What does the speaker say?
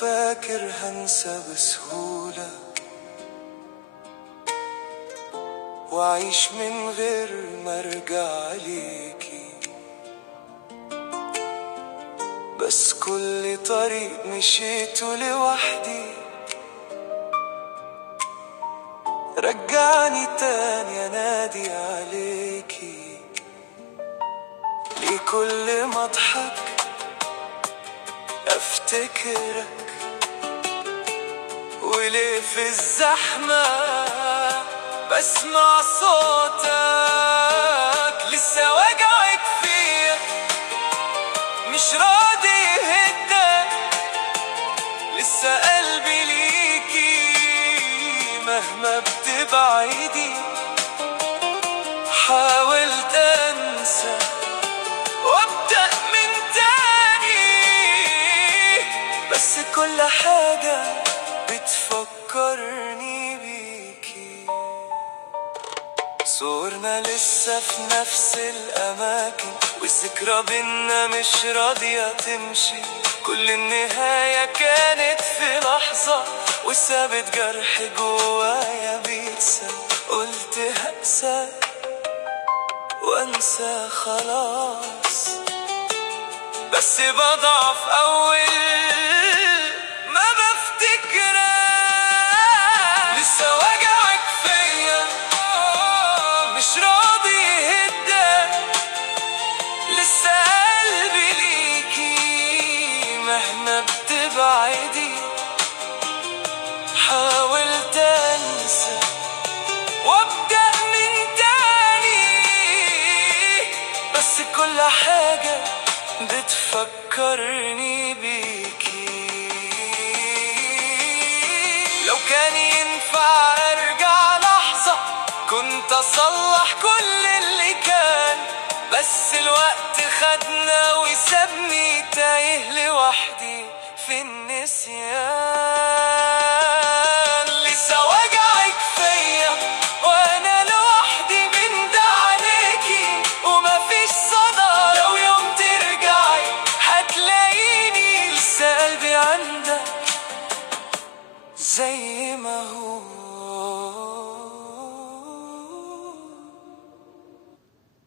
فاكر هنسى بسهولة وأعيش من غير ما أرجع ليكي، بس كل طريق مشيته لوحدي رجعني تاني أنادي عليكي. ليه كل ما أضحك أفتكرك، وليه في الزحمة بسمع صوتك لسه واجعك فيا مش راضي يهدك، لسه قلبي ليكي مهما بتبعدي. حاولت أنسى وابدأ من تاني، بس كل حاجة بتفكرني بيكي. صورنا لسه في نفس الأماكن، والذكرى بينا مش راضية تمشي. كل النهاية كانت في لحظة، وسابت جرح جوايا بيتسى. قلت هقسى وانسى خلاص، بس بضعف أول ما بفتكرك. لسه واجعك فيا مش راضي يهدك، لسه قلبي ليكي مهما بتبعدي. حاولت أنسى وابدأ من تاني، بس كل حاجة بتفكرني بيكي. لو كان ينفع أرجع لحظة كنت أصلح كل اللي كان، بس الوقت خدنا وسابني تايه لوحدي في النسيان. لسه واجعك فيا وانا لوحدي من ده عليكي، ومفيش صدى لو يوم ترجعي هتلاقيني لسه قلبي عندك زي ما هو.